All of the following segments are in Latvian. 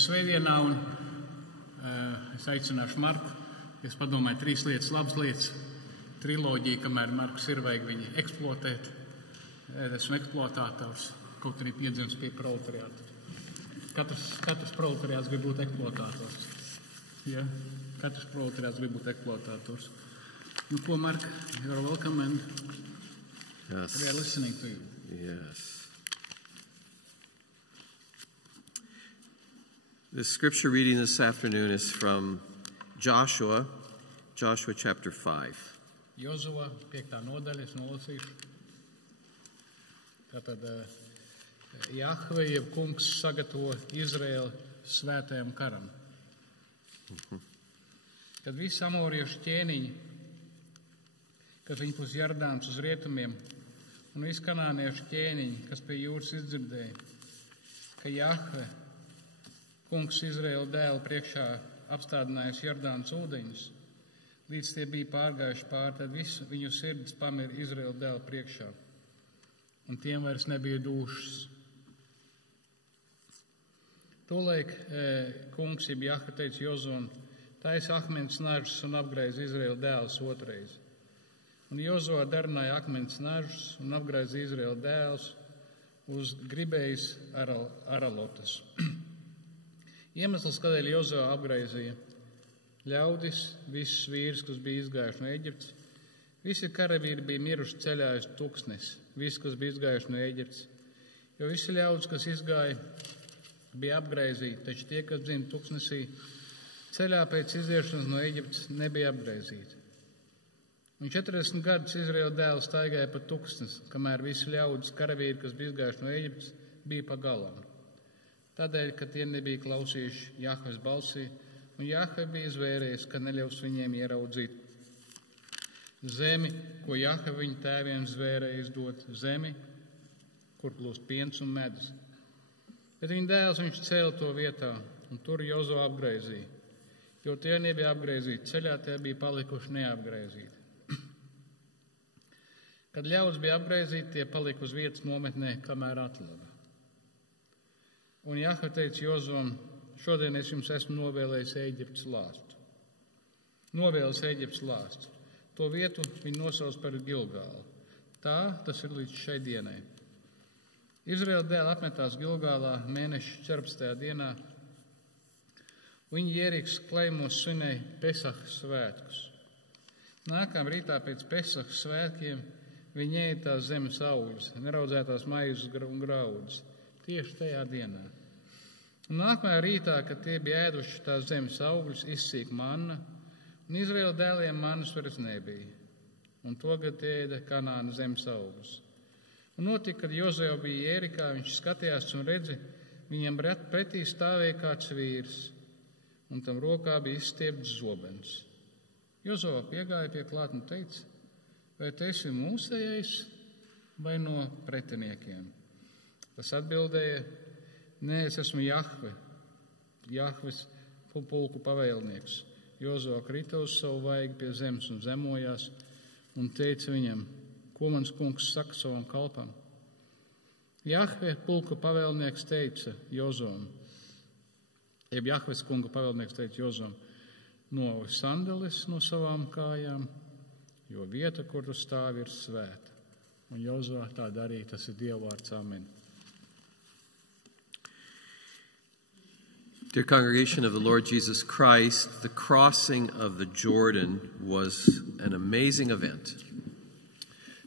Svētdienā, un es aicināšu Marku. Es padomāju, 3 lietas, labas lietas. Triloģija, kamēr Markus ir, vajag viņu eksploatēt. Esmu eksploatātors, kaut arī piedzimis pie proletariāta. Katrs proletariāts grib būt eksploatātors. Ja? Katrs proletariāts grib būt eksploatātors. Nu, ko, Mark? You're welcome and yes. We are listening to you. Yes. The scripture reading this afternoon is from Joshua chapter 5. Jozua 5. nodaļa, es nolasīšu. Tātad Jahve, jeb kungs, sagatavo Izraēlu svētajam karam. Kad visi amoriešu ķēniņi, kas viņi pus Jardāns uz rietumiem, un visi kanāniešu ķēniņi, kas pie jūras izdzirdēja, ka Jahve, kungs Izraēla dēla priekšā apstādinājis Jordānas ūdeņus, līdz tie bija pārgājuši pār, tad visu viņu sirds pamira Izraēla dēla priekšā, un tiem vairs nebija dušas. Tolaik kungs, jeb Jahve, teica Jozuam, taisi akmens nažus un apgreiz Izraēla dēlus otrais. Un Jozua darināja akmens nažus un apgreiz Izraēla dēlus uz gribējas Aralotas. Iemesls, kādēļ Jozua apgraizīja ļaudis, visus vīrus, kas bija izgājuši no Eģiptes, visi karavīri bija miruši ceļā uz tuksnesi, visi, kas bija izgājuši no Eģiptes, jo visi ļaudis, kas izgāja, bija apgraizīti, taču tie, kas dzima tuksnesī, ceļā pēc iziešanas no Eģiptes nebija apgraizīti. Un 40 gadus Izraēla dēls staigāja pa tuksnesi, kamēr visi ļaudis, karavīri, kas bija izgājuši no Eģiptes, bija pa galām. Tādēļ, ka tie nebija klausījuši Jahves balsī, un Jahve bija zvērējis, ka neļaus viņiem ieraudzīt zemi, ko Jahve viņu tēviem zvērējis dot, zemi, kur plūst piens un medus. Bet viņa dēls viņš cēla to vietā, un tur Jozua apgraizīja, jo tie nebija apgraizīti ceļā, tie bija palikuši neapgraizīti. Kad ļaudis bija apgraizīti, tie palika uz vietas nometnē, kamēr atlaba. Un Jahve teica Jozuam, šodien es jums esmu novēlējis Eģiptes lāstu. Novēlis Eģiptes lāstu. To vietu viņi nosauc par Gilgālu. Tas ir līdz šai dienai. Izraēla dēli apmetās Gilgālā mēneša 14. dienā. Viņi Jerikas klejumos svinēja Pesahas svētkus. Nākamā rītā pēc Pesahas svētkiem viņi ēda tās zemes augļus, neraudzētās maizes un graudus. Tieši tajā dienā. Un nākamajā rītā, kad tie bija ēduši tās zemes augļus, izsīk manna, un Izraēla dēliem mannas vairs nebija. Un togad tie ēda Kanāna zemes augļus. Un notika, kad Jozua bija Jerikā, viņš skatījās un redzi, viņam pretī stāvēja kāds vīrs, un tam rokā bija izstiepts zobens. Jozua piegāja pie klāt un teica, vai tu esi mūsējais vai no pretiniekiem? Tas atbildēja, nē, es esmu Jahves pulku pavēlnieks. Jozua krita uz savu vaigu pie zemes un zemojās un teica viņam, ko mans kungs saka savam kalpam. Jahve pulku pavēlnieks teica Jozuam, Jahves kunga pavēlnieks teica Jozuam, no sandalis no savām kājām, jo vieta, kur tu stāvi, ir svēta. Un Jozua tā darīja, tas ir Dieva vārds, amen. Dear congregation of the Lord Jesus Christ, the crossing of the Jordan was an amazing event.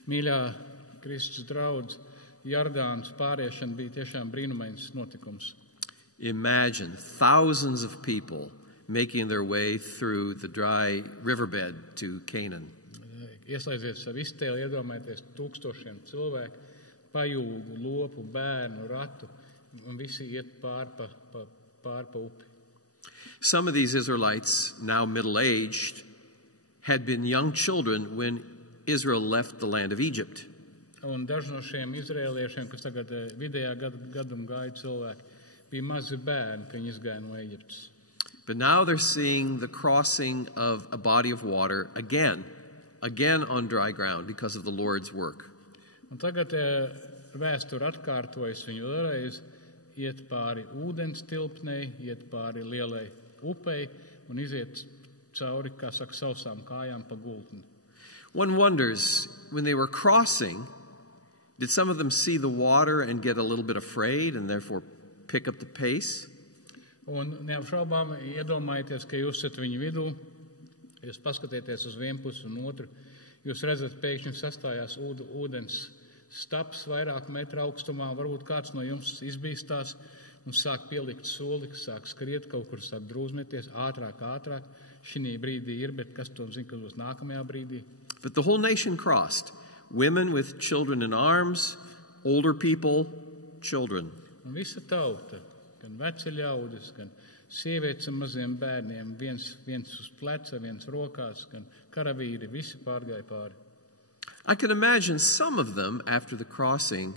Mīļā Kristus draudz, Jordānas pāriešana bija tiešām brīnumains notikums. Imagine thousands of people making their way through the dry riverbed to Canaan. Ieslēdziet savu iztēli, iedomājieties tūkstošiem cilvēku, pajūgu, lopu, bērnu, ratu, un visi iet pār pa upi. Some of these Israelites, now middle-aged, had been young children when Israel left the land of Egypt. Un daži no šiem izrēliešiem, kas tagad vidējā gaduma gāja cilvēki, bija mazi bērni, kad viņi izgāja no Eģiptes. But now they're seeing the crossing of a body of water again on dry ground because of the Lord's work. Un tagad vēsture atkārtojas, viņi vēlreiz iet pāri ūdens tilpnei, iet pāri lielai upei un iziet cauri, kā saka, sausām kājām pa gultni. One wonders, when they were crossing, did some of them see the water and get a little bit afraid and therefore pick up the pace? Un neapšaubām iedomājieties, ka jūs esat viņu vidū, jūs paskatieties uz vienu pusi un otru, jūs redzat, pēkšņi sastājās ūdens staps vairāk metru augstumā, varbūt kāds no jums izbīstās un sāk pielikt soli, sāk skriet kaut kur, sāk drūzmēties, ātrāk. Šinī brīdī ir, bet kas to zina, kas būs nākamajā brīdī? But the whole nation crossed. Women with children in arms, older people, children. Un visa tauta, gan veci ļaudis, gan sievietes ar maziem bērniem, viens uz pleca, viens rokās, gan karavīri, visi pārgāja pāri. I can imagine some of them, after the crossing,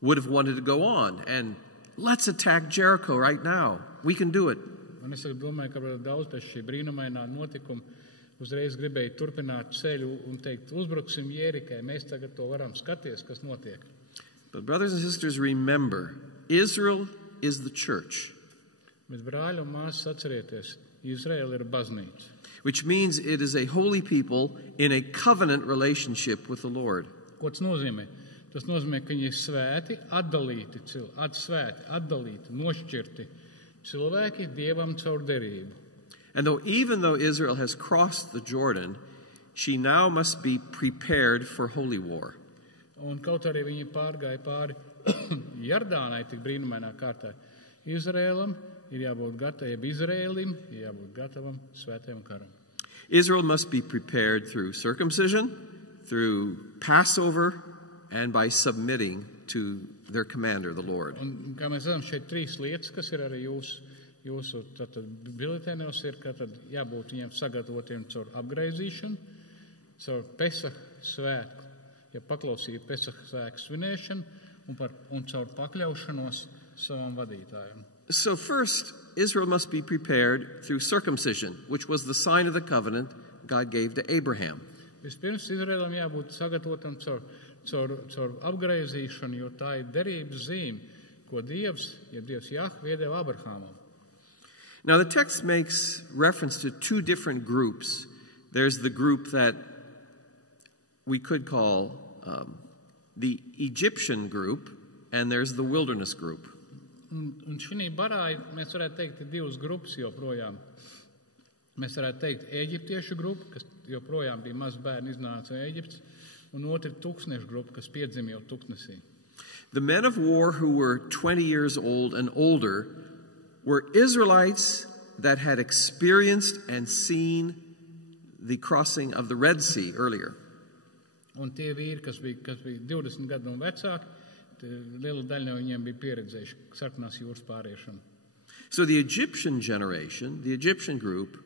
would have wanted to go on and let's attack Jericho right now. We can do it. Un es domāju, ka daudz pēc šī brīnumainā notikuma uzreiz gribēja turpināt ceļu un teikt, uzbruksim Jerikai, mēs tagad to varam skaties, kas notiek. But brothers and sisters, remember, Israel is the church. Bet brāļi un māsas atcerieties, Izraēla ir baznīca. Which means it is a holy people in a covenant relationship with the Lord. Ko tas nozīmē? Tas nozīmē, ka viņi ir svēti, atdalīti, nošķirti cilvēki Dievam caur derību. And even though Israel has crossed the Jordan, she now must be prepared for holy war. Un kaut arī viņi pārgāja pāri Jordānai tik brīnumainā kārtā, Izraēlam ir jābūt Izraēlim ir jābūt gatavam svētajam karam. Israel must be prepared through circumcision, through Passover, and by submitting to their commander, the Lord. Un, kā mēs zinām, šeit 3 lietas, kas ir arī jūsu biļetēnos, ir, ka tad jābūt viņiem sagatavotiem caur apgraizīšanu, caur Pesah svētku, ja paklausītu Pesah svētku svinēšanu un caur pakļaušanos savam vadītājam. So first, Israel must be prepared through circumcision, which was the sign of the covenant God gave to Abraham. Vispirms Izraēlam jābūt sagatavotam caur apgraizīšanu, jo tā ir derības zīme, ko Dievs Jahve iedeva Abrahamam. Now the text makes reference to 2 different groups. There's the group that we could call the Egyptian group, and there's the wilderness group. Un šī barā mēs varētu teikt, ir 2 grupas joprojām. Mēs varētu teikt eģiptiešu grupu, kas joprojām bija maz bērni iznāca no Eģiptes, un otra ir tūkstnešu grupa, kas piedzima jau tūkstnesī. The men of war who were 20 years old and older were Israelites that had experienced and seen the crossing of the Red Sea earlier. Un tie vīri, kas bija 20 gadu un vecāki, liela daļa no viņiem bija pieredzējuši Sarkanās jūras pāriešanu. So the Egyptian generation, the Egyptian group,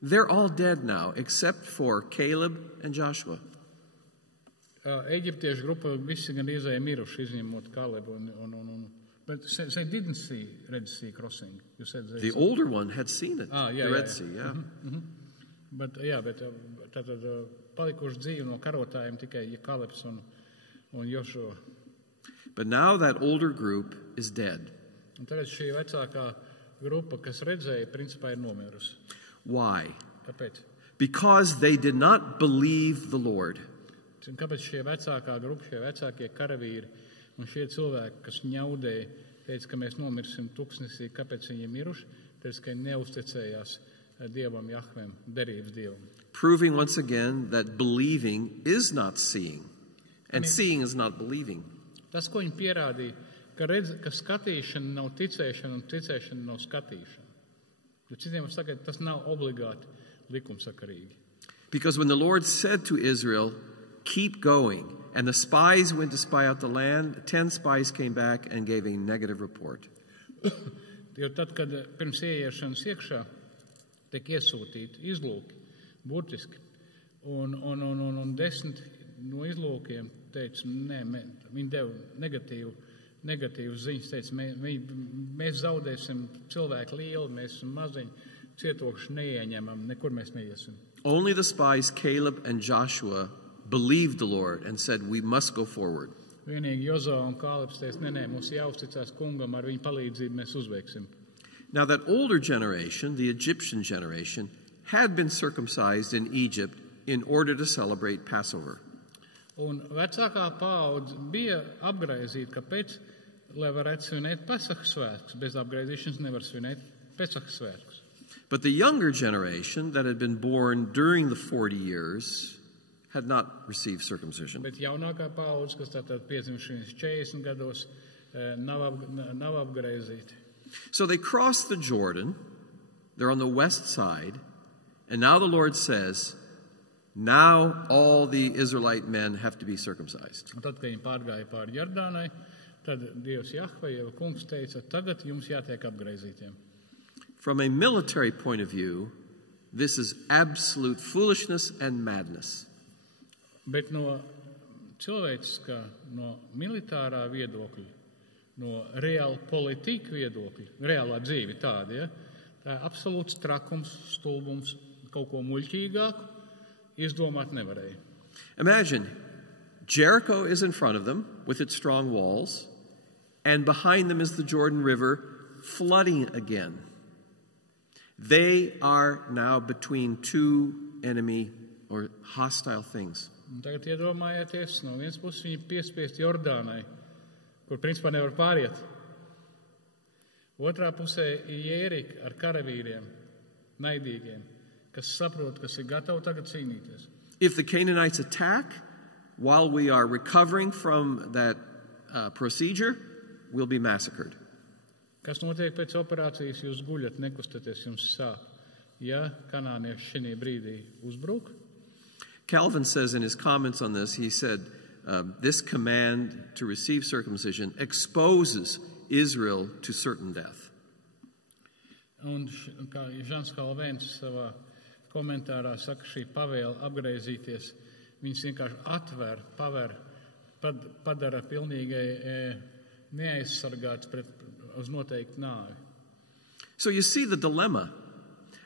they're all dead now, except for Caleb and Joshua. Eģiptiešu grupa visi gan izēja miruši, izņemot Kalebu. But they didn't see Red Sea crossing. You said the older one had seen it, the Red Sea, yeah. Bet tātad palikuši dzīvi no karotājiem tikai Kalebs un Jošua. But now that older group is dead. Un tagad šī vecākā grupa, kas redzēja, principā ir nomirusi. Why? Kāpēc? Because they did not believe the Lord. Kāpēc šie vecākā grupa, šie vecākie karavīri un šie cilvēki, kas ņaudēja, teica, ka mēs nomirsim tūkstnesī, kāpēc viņi miruši? Teica, ka viņi neuzticējās Dievam Jahvem, derības Dievam. Proving once again that believing is not seeing, and seeing is not believing. Tas, ko viņi pierādīja, ka skatīšana nav ticēšana un ticēšana nav skatīšana. Jo citiem var sakāt, tas nav obligāti likumsakarīgi. Because when the Lord said to Israel, keep going, and the spies went to spy out the land, 10 spies came back and gave a negative report. Jo tad, kad pirms ieiešanas iekšā tiek iesūtīti izlūki, burtiski, un 10 no izlūkiem teica, viņi deva negatīvu negatīvas ziņas, teica, mēs zaudēsim cilvēku lielu, mēs esam maziņi, cietokši neieņemam, nekur mēs neiesim. Only the spies Caleb and Joshua believed the Lord and said, we must go forward. Vienīgi Jozo un Kāleps teica, nē, mums jāuzticās kungam, ar viņu palīdzību mēs uzveiksim. Now that older generation, the Egyptian generation, had been circumcised in Egypt in order to celebrate Passover. Un vecākā paudze bija apgraizīta, kāpēc, lai varētu svinēt Pesahas svētkus. Bez apgraizīšanas nevar svinēt Pesahas svētkus. But the younger generation that had been born during the 40 years had not received circumcision. Bet jaunākā paudze, kas tātad piedzimušies 40 gados, nav apgraizīti. So they crossed the Jordan. They're on the west side. And now the Lord says, now all the Israelite men have to be circumcised. Un tad, kad viņi pārgāja pāri Jordānai, tad Dievs Jahve, Jeva kungs teica, tagad jums jātiek apgraizītiem. From a military point of view, this is absolute foolishness and madness. Bet no cilvēciskā, no militārā viedokļa, no reāla politika viedokļa, reālā dzīve tāda, ja, tā ir absolūts trakums, stulbums, kaut ko muļķīgāku izdomāt nevarēja. Imagine, Jericho is in front of them with its strong walls, and behind them is the Jordan River flooding again. They are now between two enemy or hostile things. Un tagad iedomājieties, no vienas puses viņi piespiest Jordānai, kur principā nevar pāriet. Otrā pusē ir Jērika ar karavīriem, naidīgiem, kas saprot, kas ir gatavi tagad cīnīties. If the Canaanites attack while we are recovering from that procedure, we'll be massacred. Kas notiek pēc operācijas? Jūs guļat, nekustaties, jums sāp. Ja kanānieši šī brīdī uzbruk? Calvin says in his comments on this, he said, this command to receive circumcision exposes Israel to certain death. Un kā Žans Kalvēns savā komentārā saka, šī pavēle apgraizīties, viņus vienkārši atver, paver, padara pilnīgai neaizsargāts pret uz noteikti nāvi. So you see the dilemma.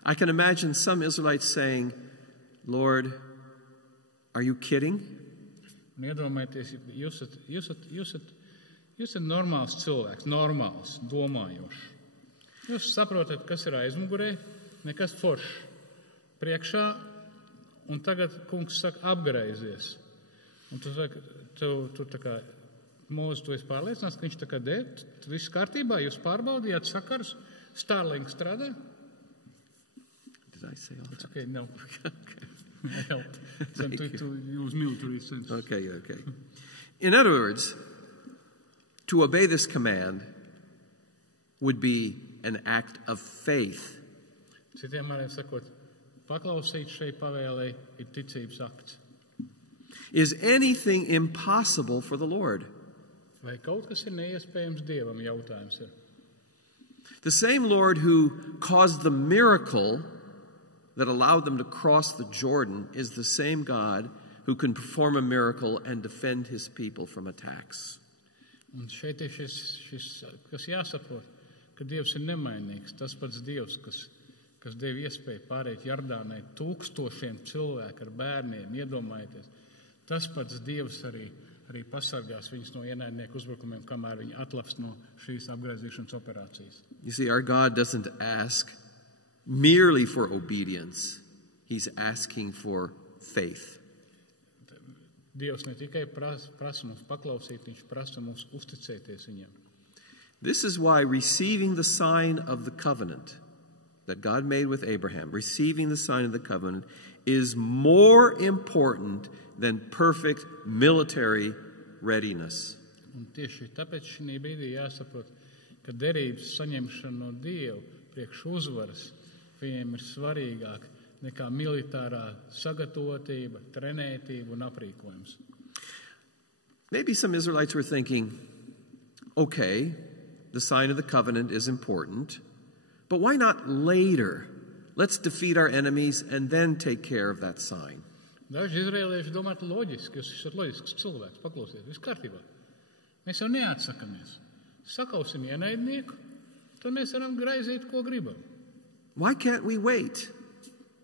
I can imagine some Israelites saying, Lord, are you kidding? Un iedomājieties, jūs esat normāls cilvēks, normāls, domājošs. Jūs saprotat, kas ir aizmugurē, nekas foršs priekšā, un tagad kungs saka, apgraizies. Un tu saka, tu tā kā Mūzes, tu esi pārliecināts, ka viņš tā kā viss kārtībā, jūs pārbaudījāt sakars, Starlink strādā? Did I say all that? It's okay, no. Okay. I helped. To use military sense. Okay. In other words, to obey this command would be an act of faith. Citiem vārdiem sakot, paklausīt šai pavēlei ir ticības akts. Is anything impossible for the Lord? Vai kaut kas ir neiespējams Dievam, jautājums ir. The same Lord who caused the miracle that allowed them to cross the Jordan is the same God who can perform a miracle and defend his people from attacks. Un šeit ir šis, kas jāsaprot, ka Dievs ir nemainīgs. Tas pats Dievs, kas deva iespēju pārēt Jordānai tūkstošiem cilvēku ar bērniem, iedomājieties. Tas pats Dievs arī pasargās viņus no ienaidnieku uzbrukumiem, kamēr viņi atlaps no šīs apgraizīšanas operācijas. You see, our God doesn't ask merely for obedience. He's asking for faith. Dievs ne tikai prasa mums paklausīt, viņš prasa mums uzticēties viņam. This is why receiving the sign of the covenant that God made with Abraham, receiving the sign of the covenant, is more important than perfect military readiness. Un tieši tāpēc šī brīdī jāsaprot, ka derības saņemšana no Dieva priekš uzvaras viņiem ir svarīgāk nekā militārā sagatavotība, trenētība un aprīkojums. Maybe some Israelites were thinking, okay, the sign of the covenant is important, but why not later? Let's defeat our enemies and then take care of that sign. Daži izrēlieši domā loģiski, jūs esat loģisks cilvēks, paklausiet, viss kārtībā. Mēs jau neatsakamies. Sakausim ienaidnieku, tad mēs varam graizīt, ko gribam. Why can't we wait?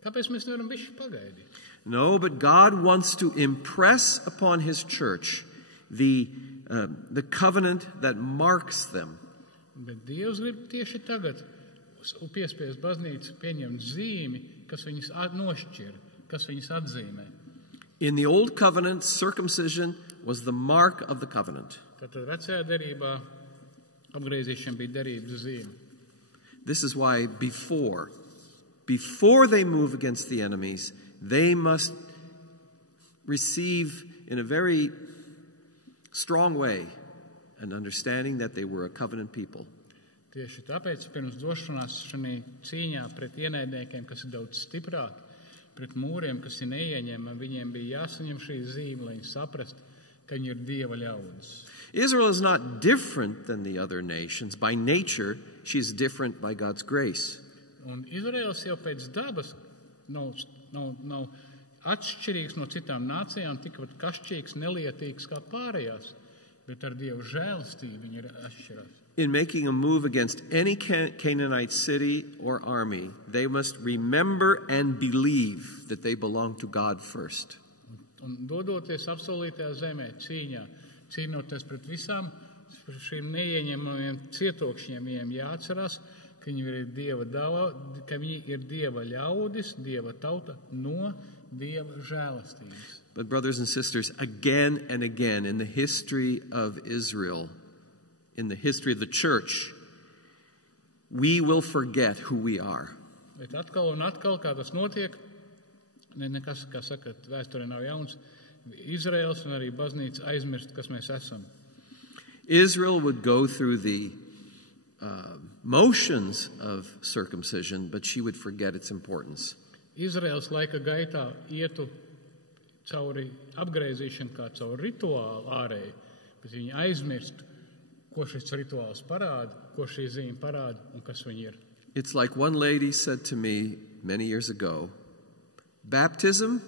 Kāpēc mēs nevaram bišķi pagaidīt? No, but God wants to impress upon his church the covenant that marks them. Bet Dievs grib tieši tagad piespiest baznīcu pieņemt zīmi, kas viņus nošķir, kas viņus atzīmē. In the old covenant, circumcision was the mark of the covenant. Tad vecajā derībā apgriezīšana bija derības zīme. This is why before they move against the enemies, they must receive in a very strong way an understanding that they were a covenant people. Tieši tāpēc pirms došanās šajā cīņā pret ienaidniekiem, kas ir daudz stiprāk, pret mūriem, kas ir neieņemami, viņiem bija jāsaņem šī zīme, lai viņi saprastu, ka viņi ir Dieva ļaudis. Israel is not different than the other nations. By nature, she is different by God's grace. Un Izraels jau pēc dabas nav atšķirīgs no citām nācijām, tikpat kašķīgs, nelietīgs kā pārējās, bet ar Dievu žēlastību viņi ir atšķirās. In making a move against any Canaanite city or army, they must remember and believe that they belong to God first. Un dodoties apsolītajā zemē cīņā, cīnoties pret visām šīm neieņemamiem cietokšņiem, viņiem jāatcerās, ka viņi ir Dieva ļaudis, Dieva tauta no Dieva žēlastības. But brothers and sisters, again and again in the history of Israel, in the history of the church, we will forget who we are. Bet atkal un atkal, kā tas notiek, nekas, kā saka, vēsturē nav jauns, Izraels un arī baznīca aizmirst, kas mēs esam. Israel would go through the motions of circumcision, but she would forget its importance. Izraels laika gaitā ietu cauri apgriezīšanu kā cauri rituālu ārēji, bet viņi aizmirst, ko šis rituāls parāda, ko šī zīme parāda un kas viņi ir. It's like one lady said to me many years ago, baptism,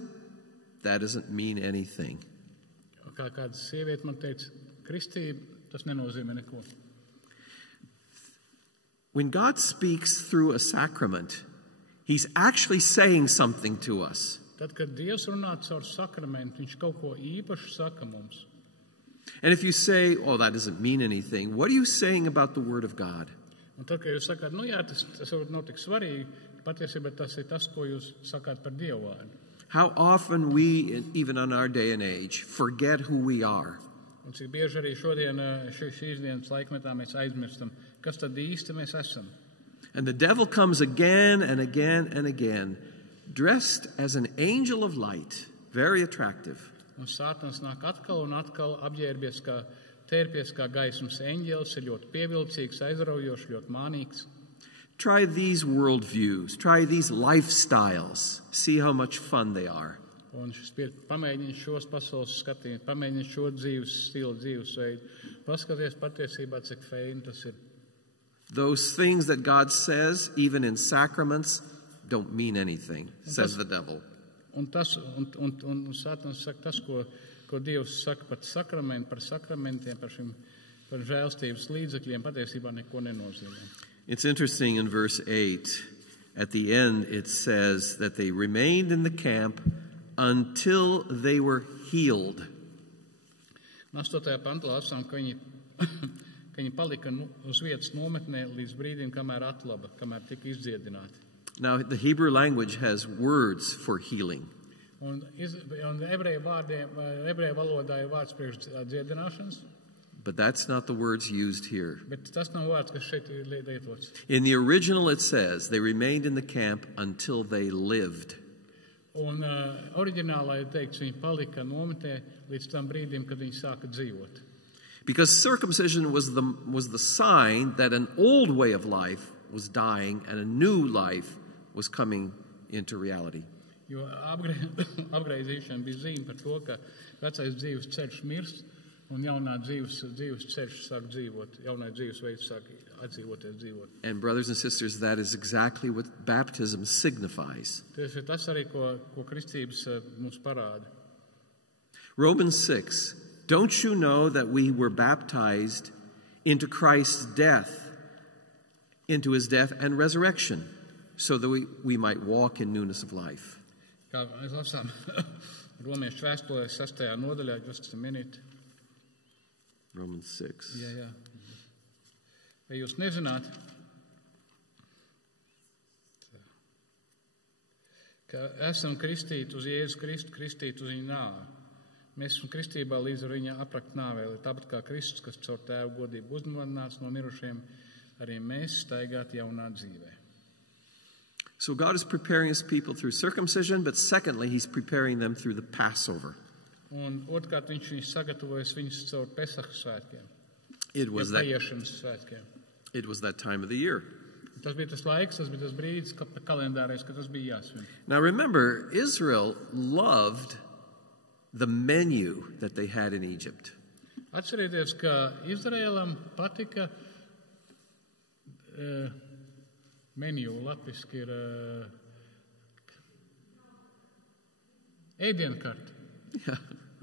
that doesn't mean anything. Kā kāda sieviete man teica, kristība, tas nenozīmē neko. When God speaks through a sacrament, he's actually saying something to us. Tad, kad Dievs runā caur sakramentu, viņš kaut ko īpašu saka mums. And if you say, oh, that doesn't mean anything, what are you saying about the Word of God? Un tad, kad jūs sakāt, nu jā, tas varbūt nav tik svarīgi, patiesībā tas ir tas, ko jūs sakāt par Dievu vārdu. How often we, even in our day and age, forget who we are. Un cik bieži arī šodien, šīs dienas laikmetā mēs aizmirstam, kas tad īsti mēs esam. And the devil comes again and again and again, dressed as an angel of light, very attractive. Un Sātans nāk atkal un atkal apģērbies kā tērpies kā gaismas eņģelis, ir ļoti pievilcīgs, aizraujošs, ļoti mānīgs. Try these worldviews, try these lifestyles, see how much fun they are. Un pamēģini šos pasaules skatīt, pamēģini šo dzīves stilu, dzīvesveidu, paskaties patiesībā, cik feini tas ir. Those things that God says, even in sacraments, don't mean anything, says the devil. Un Sātans saka tas, ko Dievs saka par sakramentiem, par žēlstības līdzekļiem, patiesībā neko nenozīmē. It's interesting in verse 8, at the end it says that they remained in the camp until they were healed. 8. pantā lasām, ka viņi palika uz vietas nometnē līdz brīdim, kamēr atlaba, kamēr tika izdziedināti. Now, the Hebrew language has words for healing. Un ebreju valodā ir vārds priekš dziedināšanas. But that's not the words used here. Bet tas nav vārds, kas šeit ir lietots. In the original it says, they remained in the camp until they lived. Un oriģinālā ir teikts, viņi palika nometnē līdz tam brīdim, kad viņi sāka dzīvot. Because circumcision was the sign that an old way of life was dying and a new life was coming into reality. Jo apgriezīšana bija zīme par to, ka vecais dzīves ceļš mirst un jaunā dzīves ceļš sāk dzīvot, jaunā dzīvesveids sāk atdzīvoties dzīvot. And brothers and sisters, that is exactly what baptism signifies. Tieši tas arī, ko kristības mums parāda. Romans 6 Don't you know that we were baptized into Christ's death, into his death and resurrection, so that we might walk in newness of life? Kā mēs lasām Romiešu vēstulē 6. nodaļā, just a minute. Romans 6. Jā. Vai jūs nezināt, ka esam kristīti uz Jēzus Kristu, kristīti uz viņa nāvi? Mēs esam kristībā līdz ar viņa aprakt nāvē, tāpat kā Kristus, kas caur Tēva godību uzmodināts no mirušiem, arī mēs staigāt jaunā dzīvē. So God is preparing his people through circumcision, but secondly, he's preparing them through the Passover. Un otrkārt, viņš sagatavojas viņus caur Pesaha svētkiem. It was paiešanas svētkiem. that time of the year. Tas bija tas laiks, tas bija tas brīdis, kalendārais, kad tas bija jāsvin. Now remember, Israel loved the menu that they had in Egypt. Atcerieties, ka Izraēlam patika meniju, latviski ir ēdienkarte. Yeah.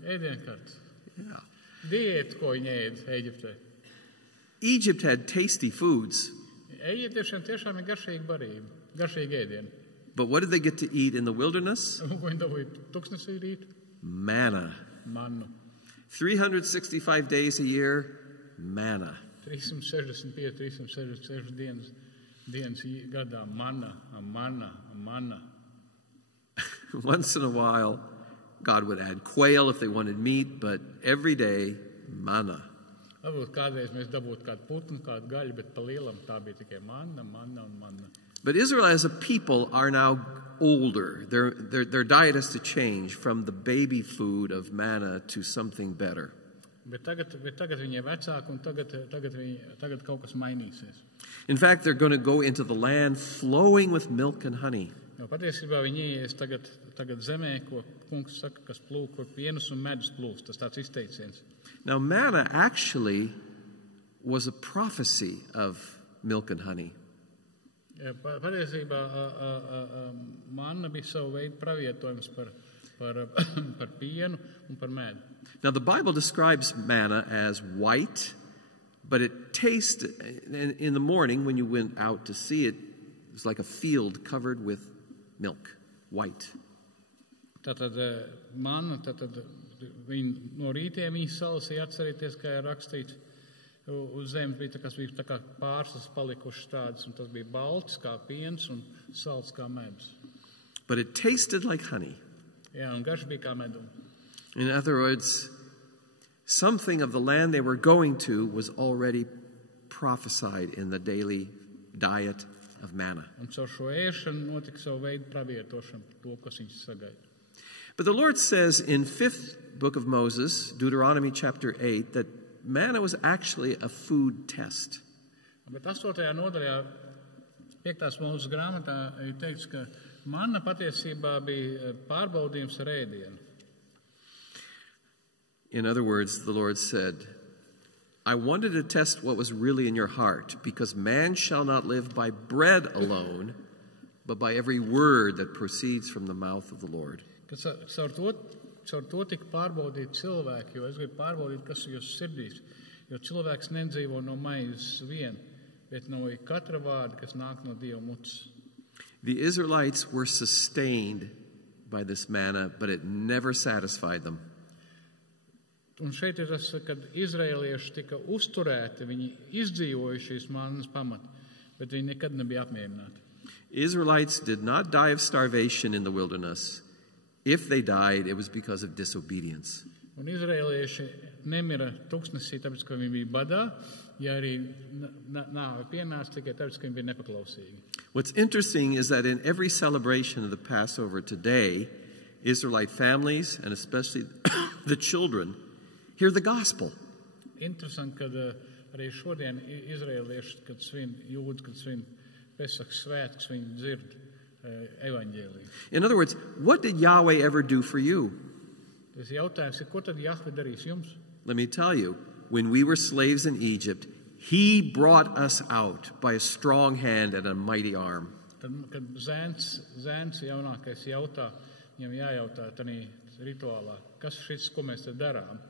Ēdienkarte. Yeah. Diēta, ko viņi ēd Eģiptē. Egypt had tasty foods. Eģiptiešiem tiešām ir garšīga barība, garšīga ēdiena. But what did they get to eat in the wilderness? Ko viņi dabūja tuksnesī rīt? Manna. Mannu. 365 days a year, manna. 365, 366 dienas gadā. Manna. Once in a while, God would add quail if they wanted meat, but every day, manna. Varbūt kādreiz mēs dabūtu kādu putnu, kādu gaļu, bet pa lielam tā bija tikai manna. But Israel as a people are now older. Their diet has to change from the baby food of manna to something better. Bet tagad viņi ir vecāki un tagad kaut kas mainīsies. In fact, they're going to go into the land flowing with milk and honey. Jo patiesībā viņi ieies tagad zemē, ko kungs saka, kas plūk, kur pienus un medus plūst. Tas tāds izteiciens. Now, manna actually was a prophecy of milk and honey. Patiesībā manna bija savu veidu pravietojums par pienu un par medu. Now, the Bible describes manna as white, but it tasted, in the morning when you went out to see it, it was like a field covered with milk, white. Tātad manna, no rītiem viņi salasīja, atcerieties, kā ir rakstīts, uz zemes bija tā kā pārslas palikušas tādas, un tas bija balts kā piens un salds kā medus. But it tasted like honey. Jā, un garš bija kā medum. In other words, something of the land they were going to was already prophesied in the daily diet of manna. Un caur šo ēšanu notika savu veidu pravietošanu par to, kas viņus sagaida. But the Lord says in 5th book of Moses, Deuteronomy chapter 8, that manna was actually a food test. Bet 8. nodaļā 5. Mūzes grāmatā ir teikts, ka manna patiesībā bija pārbaudījums ar ēdienu. In other words, the Lord said, I wanted to test what was really in your heart, because man shall not live by bread alone, but by every word that proceeds from the mouth of the Lord. Caur to tika pārbaudīt cilvēki, jo es gribu pārbaudīt, kas ir jūsu sirdīs. Jo cilvēks nedzīvo no maizes vien, bet no katra vārda, kas nāk no Dieva mutes. The Israelites were sustained by this manna, but it never satisfied them. Un šeit ir tas, kad izraēlieši tika uzturēti, viņi izdzīvoja šīs mannas pamatu, bet viņi nekad nebija apmierināti. Israelites did not die of starvation in the wilderness. If they died, it was because of disobedience. Un izraēlieši nemira tuksnesī, tāpēc, ka viņi bija badā, ja arī nāve pienāca tikai tāpēc, ka viņi bija nepaklausīgi. What's interesting is that in every celebration of the Passover today, Israelite families, and especially the children, hear the gospel. Interesanti, kad arī šodien izraēlieši, kad svin jūdi, kad svin Pesahas svētkus, viņi dzird evaņģēliju. In other words, what did Yahweh ever do for you? Tas jautājums ir, ko tad Jahve darīs jums? Let me tell you, when we were slaves in Egypt, he brought us out by a strong hand and a mighty arm. Kad zēns jaunākais jautā, viņam jājautā tanī rituālā, kas šis, ko mēs te darām,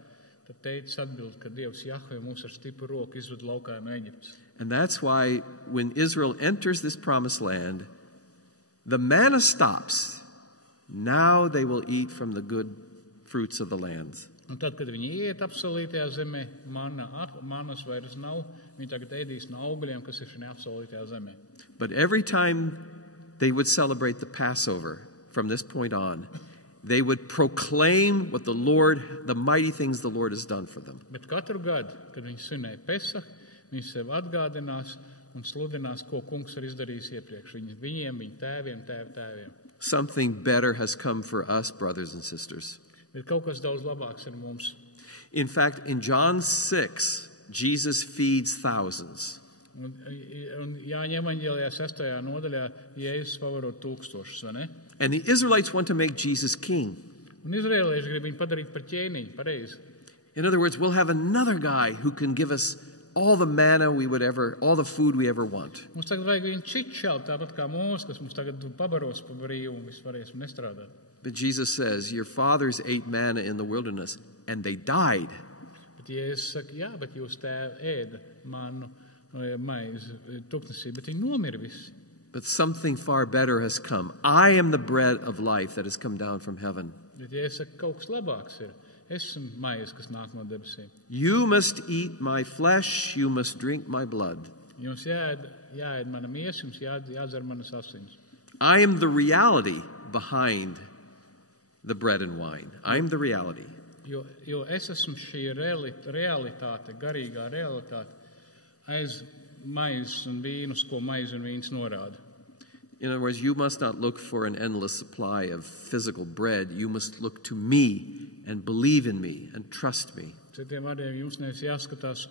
Tad teicis atbild, ka Dievs Jahve mūs ar stipru roku izved laukā no Eģiptes. And that's why when Israel enters this promised land, the manna stops. Now they will eat from the good fruits of the land. Un tad, kad viņi iet apsolītajā zemē, manas vairs nav, viņi tagad ēdīs no augļiem, kas ir šajā apsolītajā zemē. But every time they would celebrate the Passover from this point on, they would proclaim what the mighty things the Lord has done for them. Bet katru gadu, kad viņi svinēja Pesach, viņi sev atgādinās un sludinās, ko kungs ir izdarījis iepriekš. Viņiem, viņu tēviem. Something better has come for us, brothers and sisters. Bet kaut kas daudz labāks ir mums. In fact, in John 6, Jesus feeds thousands. Un Jāņa evaņģēlijā 6. nodaļā Jēzus pavaro 1000, vai ne? And the Israelites want to make Jesus king. Un izrēlieši grib viņu padarīt par ķēniņu, pareizi. In other words, we'll have another guy who can give us all the manna all the food we ever want. Mums tagad vajag viņu čičelt, tāpat kā mūs, kas mums tagad pabaros pa brīvu un viss varēs un nestrādāt. But Jesus says, your fathers ate manna in the wilderness, and they died. Bet Jēzus saka, jā, bet jūs tēvi ēda mannu maizi tuksnesī, bet viņi nomira visi. But something far better has come. I am the bread of life that has come down from heaven. Bet Jēzus saka, kaut kas labāks ir. Es esmu maize, kas nāk no debesīm. You must eat my flesh, you must drink my blood. Jums jāēd mana miesa, jums jādzer manas asins. I am the reality behind the bread and wine. I am the reality. Jo es esmu šī realitāte, garīgā realitāte, aiz maizes un vīnus, ko maize un vīns norāda. In other words, you must not look for an endless supply of physical bread. You must look to me and believe in me and trust me. Citiem vārdiem, jums nevis jāskatās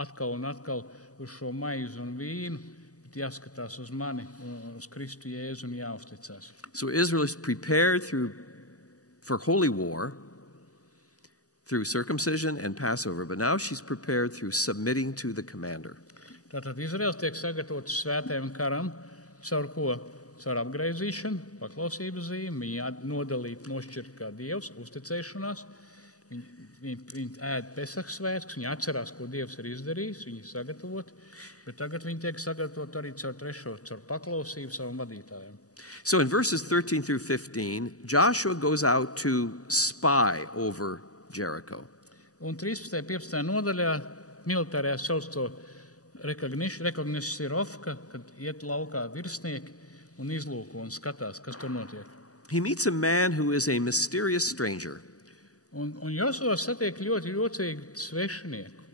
atkal un atkal uz šo maizi un vīnu, bet jāskatās uz mani, uz Kristu Jēzu un jāuzticās. So Israel is prepared for holy war through circumcision and Passover, but now she's prepared through submitting to the commander. Tātad Izraels tiek sagatavots svētajam karam, caur ko? Caur apgreizīšanu, paklausības zīmi, viņi nodalīt, nošķirt kā Dievs, uzticēšanās, viņi ēd Pesach svētkus, viņi atcerās, ko Dievs ir izdarījis, viņi sagatavot, bet tagad viņi tiek sagatavot arī caur paklausību savam vadītājiem. So in verses 13 through 15, Joshua goes out to spy over Jericho. Un 13. 15. nodaļā militārajā sauc to rekognišķirovka, kad iet laukā virsnieki un izlūko un skatās, kas tur notiek. He meets a man who is a mysterious stranger. Un Josua satiek ļoti jocīgu svešinieku.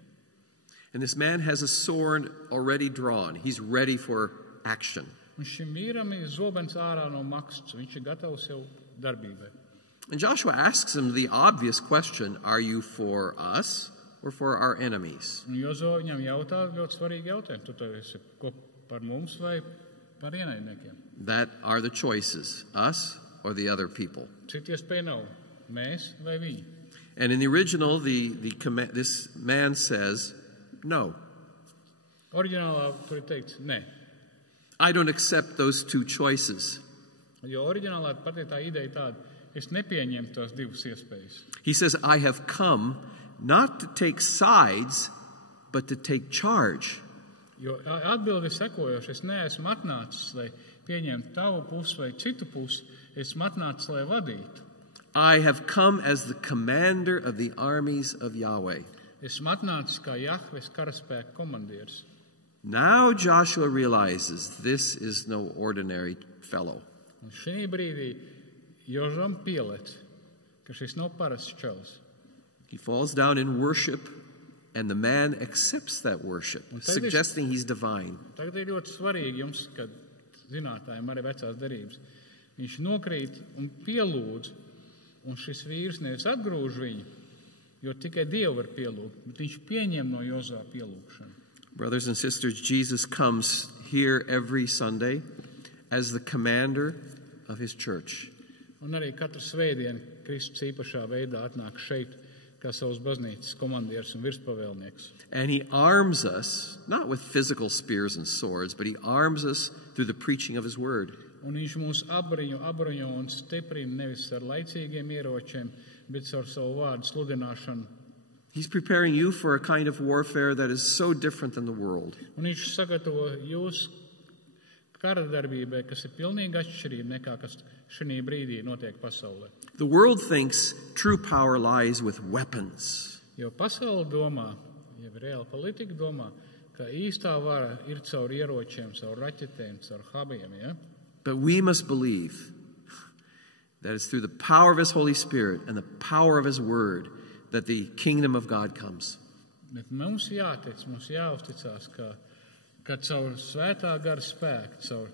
And this man has a sword already drawn. He's ready for action. Un šim vīram ir zobens ārā no maksas. Viņš ir gatavs jau darbībai. And Joshua asks him the obvious question, are you for us or for our enemies? Un Josua viņam jautā ļoti svarīgi jautājumu. Tu esi ko par mums vai par ienaidniekiem? That are the choices, us or the other people. Citu iespēju nav. Mēs vai viņi? And in the original, this man says, no. Oriģinālā tur ir teikts, nē. I don't accept those two choices. Jo oriģinālā pati tā ideja tāda, es nepieņemu tās divas iespējas. He says, I have come not to take sides, but to take charge. Jo atbildi sekojoši, es neesmu atnācis, lai pieņemtu tavu pusi vai citu pusi, esmu atnācis, lai vadītu. I have come as the commander of the armies of Yahweh. Esmu atnācis kā Jahves karaspēka komandieris. Now Joshua realizes this is no ordinary fellow. Un šī brīdī Jožam pielec, ka šis nav parasts čels. He falls down in worship, and the man accepts that worship, suggesting he's divine. Tagad ir ļoti svarīgi jums, kad zinātājiem arī vecās derības. Viņš nokrīt un pielūdz, un šis vīrs nevis atgrūž viņu, jo tikai Dievu var pielūgt, bet viņš pieņem no Jozua pielūgšanu. Brothers and sisters, Jesus comes here every Sunday as the commander of his church. Un arī katru svētdienu Kristus īpašā veidā atnāk šeit kā savas baznīcas komandieris un virspavēlnieks. And he arms us, not with physical spears and swords, but he arms us through the preaching of his word. Un viņš mūs apbruņo un stiprina nevis ar laicīgiem ieročiem, bet ar savu vārdu sludināšanu He's preparing you for a kind of warfare that is so different than the world. Un viņš sagatavo jūs kara darbībai, kas ir pilnīgi atšķirība nekā kas šī brīdī notiek pasaulē. The world thinks true power lies with weapons. Jo pasaule domā, ja reāla politika domā, ka īstā vara ir caur ieročiem, caur raķetēm, caur habiem. Ja? But we must believe that it's through the power of His Holy Spirit and the power of His Word that the kingdom of God comes. Bet mums jātic, mums jāuzticās, ka caur svētā gara spēku,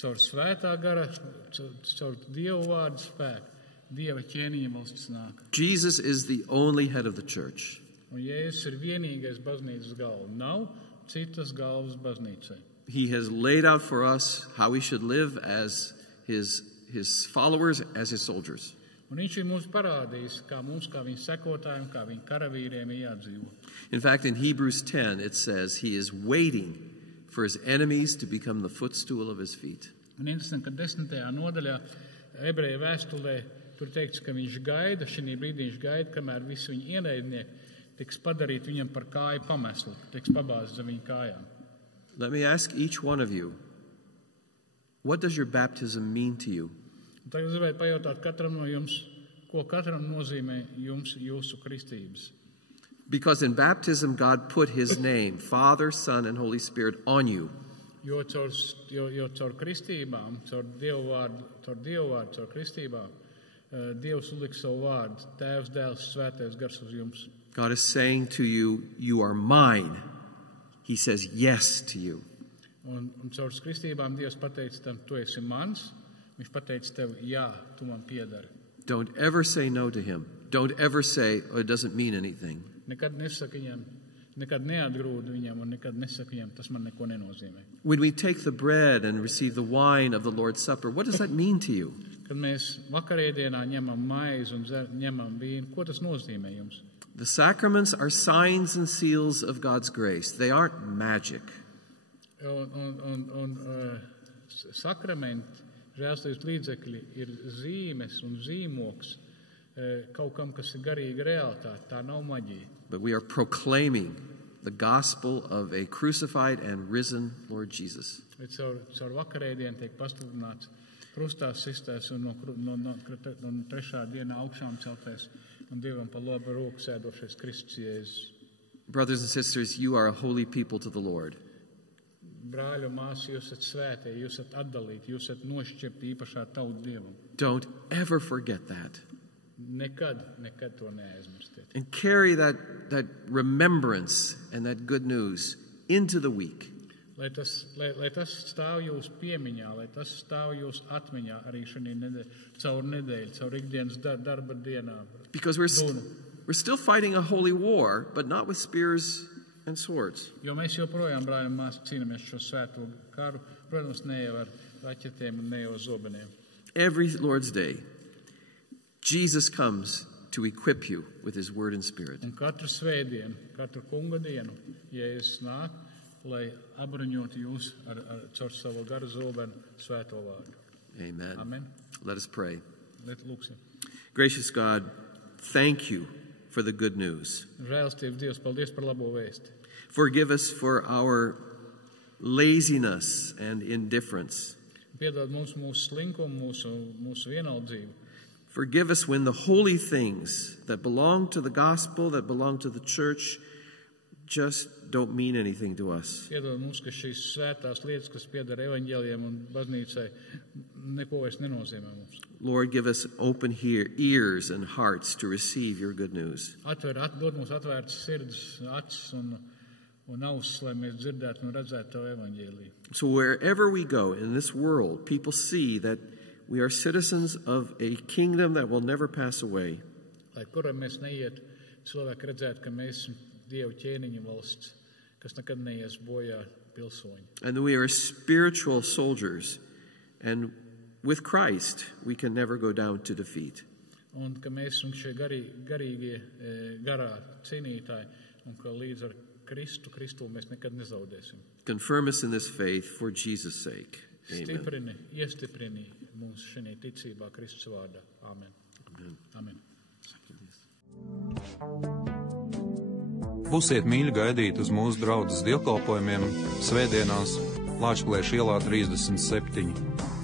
caur svētā gara, caur Dievu vārdu spēku, Dieva ķēniņa valsts nāk. Jesus is the only head of the church. Un Jēzus ir vienīgais baznīcas galva. Nav citas galvas baznīcai. He has laid out for us how we should live as His followers, as His soldiers. Un viņš ir mums parādījis, kā viņa sekotājiem, kā viņa karavīriem ir jādzīvo. In fact, in Hebrews 10, it says He is waiting for His enemies to become the footstool of His feet. Un interesanti, ka 10. nodaļā Ebreju vēstulē tur teikts, ka viņš gaida, šī brīdī viņš gaida, kamēr visi viņa ienaidnieki tiks padarīti viņam par kāju pameslu, tiks pabāzti zem viņa kājām. Let me ask each one of you, what does your baptism mean to you? Un tagad gribētu pajautāt katram no jums, ko katram nozīmē jums jūsu kristības. Because in baptism, God put His name, Father, Son, and Holy Spirit, on you. Jo caur kristībām, caur Dievu vārdu, caur kristībām, Dievs ulik savu vārdu, Tēvs, Dēls, Svētais Gars uz jums. God is saying to you, you are mine. He says yes to you. Un caur kristībām Dievs pateica tam, tu esi mans, viņš pateica tev, jā, tu man piedari. Don't ever say no to Him. Don't ever say, oh, it doesn't mean anything. Nekad nesaka viņam, nekad neatgrūdu viņam un nekad nesaka viņam, tas man neko nenozīmē. When we take the bread and receive the wine of the Lord's Supper, what does that mean to you? Kad mēs vakarēdienā ņemam maizi un ņemam vīnu, ko tas nozīmē jums? The sacraments are signs and seals of God's grace. They aren't magic. Sakramenti, žēlstības līdzekļi ir zīmes un zīmoks kaut kam, kas ir garīga realitāte. Tā nav maģija. But we are proclaiming the gospel of a crucified and risen Lord Jesus. Caur vakarēdienu tiek pasludināts krustā sistais un no trešā dienā augšām celtais un Dievam pa labu roku sēdošais Kristus Jēzus. Brothers and sisters, you are a holy people to the Lord. Brāļi un māsas, jūs esat svētie, jūs esat atdalīti, jūs esat nošķirti īpašā tauta Dievam. Don't ever forget that. Nekad to neaizmirstiet. And carry that remembrance and that good news into the week. Lai tas stāv jūs piemiņā, lai tas stāv jūs atmiņā arī šodien nedēļu, caur ikdienas darba dienām. Because we're still fighting a holy war, but not with spears and swords. Jo mēs joprojām, brāļi un māsas, cīnāmies šo svēto karu, protams, ne jau ar raķetēm un ne jau ar zobeniem. Every Lord's Day, Jesus comes to equip you with His Word and Spirit. Un katru svētdienu, katru kunga dienu, Jēzus nāk, lai apbruņotu jūs caur savu garu zobenu svēto vārdu. Amen. Amen. Let us pray. Lūksim. Gracious God, thank you for the good news. Žēlstības Dievs, paldies par labo vēsti. Forgive us for our laziness and indifference. Piedod mums mūsu slinkumu, mūsu vienaldzību. Forgive us when the holy things that belong to the gospel, that belong to the church, just don't mean anything to us. Piedod mums, ka šīs svētās lietas, kas pieder evaņģēlijiem un baznīcai, neko vairs nenozīmē mums. Lord, give us open ears and hearts to receive your good news. Dod mums atvērtas sirds, acis un ausis, lai mēs dzirdētu un redzētu tavu evaņģēliju. So wherever we go in this world, people see that we are citizens of a kingdom that will never pass away. Lai kuram mēs neiet, cilvēki redzētu, ka mēs esam Dieva ķēniņa valsts, kas nekad neies bojā pilsoņi. And we are spiritual soldiers, and with Christ we can never go down to defeat. Un ka mēs esam šie garīgie garā cīnītāji, un ka līdz ar Kristu mēs nekad nezaudēsim. Confirm us in this faith for Jesus' sake. Amen. Iestiprini mūs šajā ticībā Kristus vārdā. Amen. Amen. Amen. Būsiet mīļi gaidīt uz mūsu draudzes dievkalpojumiem svētdienās Lāčplēša ielā 37.